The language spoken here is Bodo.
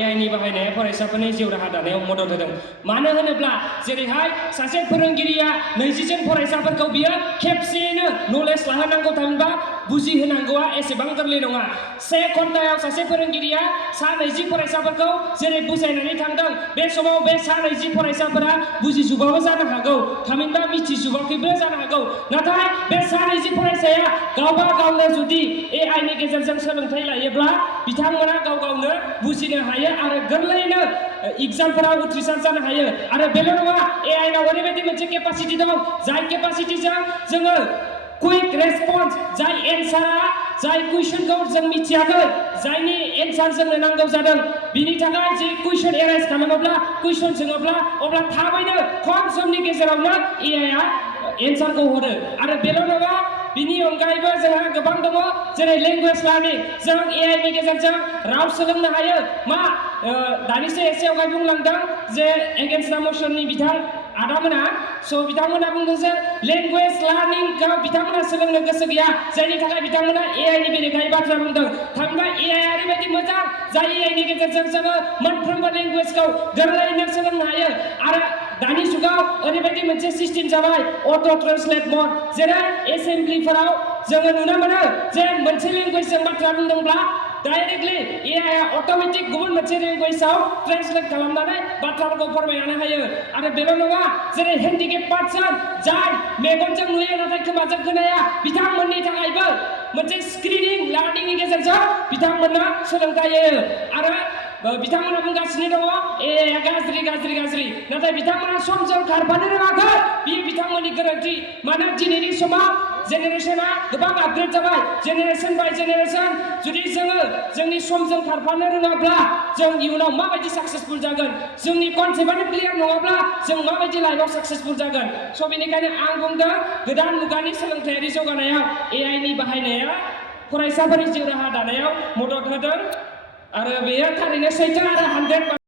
AIनि बाहायनाया फरायसाफोरनि जिउ राहा दानायाव मदद होदों। मानो होनोब्ला जेरैहाय सासे फोरोंगिरिया 20 जन फरायसाफोरखौ बियो खेबसेयैनो नलेज लाहोनांगौ थामहिनबा बुजिहोनांगौआ एसेबां गोरलै नङा। 1 घन्टायाव सासे फोरोंगिरिया 20 फरायसाफोरखौ जेरै बुजायनानै थांदों, बे समाव बे 20 फरायसाफोरा बुजिजोबाबो जानो हागौ, थामहिनबा मिथिजोबाखैबो जानो हागौ। नाथाय बे 20 फरायसाया गावबा गावनो जुदि AIनि गेजेरजों सोलोंथाइ लायोब्ला बिथांमोना गाव गावनो बुजिनो हायो आरो गोरलैयैनो एग्जामफोराव उथ्रिसार जानो हायो। आरो बेल' नङा, AIनाव ओरैबायदि मोनसे केपासिटि दं, जाय केपासिटिजों जोङो क्विक रेसपन्स, जाय एन्सारा जाय कुइसनखौ जों मिथियाखै, जायनि एन्सार जोंनो नांगौ जादों, बिनि थाखाय जे कुइसन एराइज खालामोब्ला, कुइसन सोङोब्ला, अब्ला थाबैनो खम समनि गेजेरावनो AIआ एन्सारखौ हरो। आरो बेल' नङा, बिनि अनगायैबो जोंहा गोबां दङ, जेरै लेंगुवेज लार्निं। जों AIनि गेजेरजों राव सोलोंनो हायो। दानिसो एसे आवगाय बुंलांदों जे एगेन्स्ट द मोशननि बिथां आदामोना, बिथांमोना बुंदों जे लेंगुवेज लार्निंखौ बिथांमोना सोलोंनो गोसो गैया, जायनि थाखाय बिथांमोना AIनि बेरेखायै बाथ्रा बुंदों। थामहिनबा AIआ ओरैबायदि मोजां, जाय AIनि गेजेरजों जोङो मोनफ्रोमबो लेंगुवेजखौ गोरलैयैनो सोलोंनो हायो। आरो दानि जुगाव ओरैबायदि मोनसे सिस्टेम जाबाय, अट' ट्रान्सलेट मड, जेरै एसेम्बलिफोराव जोङो नुनो मोनो जे मोनसे लेंगुवेजजों बाथ्रा बुंदोंब्ला डाइरेक्टलि AIआ अट'मेटिक गुबुन मोनसे लेंगुवेजाव ट्रेन्सलेट खालामनानै बाथ्राफोरखौ फोरमायनानै होयो। आरो बेल' नङा, जेरै हेन्डिकेप पार्सन, जाय मेगनजों नुयो नाथाय खोमाजों खोनाया, बिथांमोननि थाखायबो मोनसे स्क्रिनिं लार्निंनि गेजेरजों बिथांमोननो सोलोंथाइ होयो। आरो बिथांमोना बुंगासिनो दङ AIआ गाज्रि गाज्रि गाज्रि, नाथाय बिथांमोना समजों खारफानो रोङाखै, बेयो बिथांमोननि गोरोन्थि। मानो दिनैनि समाव जेनेरेशना गोबां आपग्रेड जाबाय, जेनेरेशन बाय जेनेरेशन। जुदि जोङो जोंनि समजों खारफानो रोङाब्ला जों इयुनाव माबायदि साक्सेसफुल जागोन, जोंनि कनसेप्टआनो क्लियार नङाब्ला जों माबायदि लाइफआव साक्सेसफुल जागोन। बेनिखायनो आं बुंदों, गोदान मुगानि सोलोंथायारि जौगानायाव AIनि बाहायनाया फरायसाफोरनि जिउ राहा दानायाव मदद होदों। आरो बेयो थारैनो सैथो आरो 100%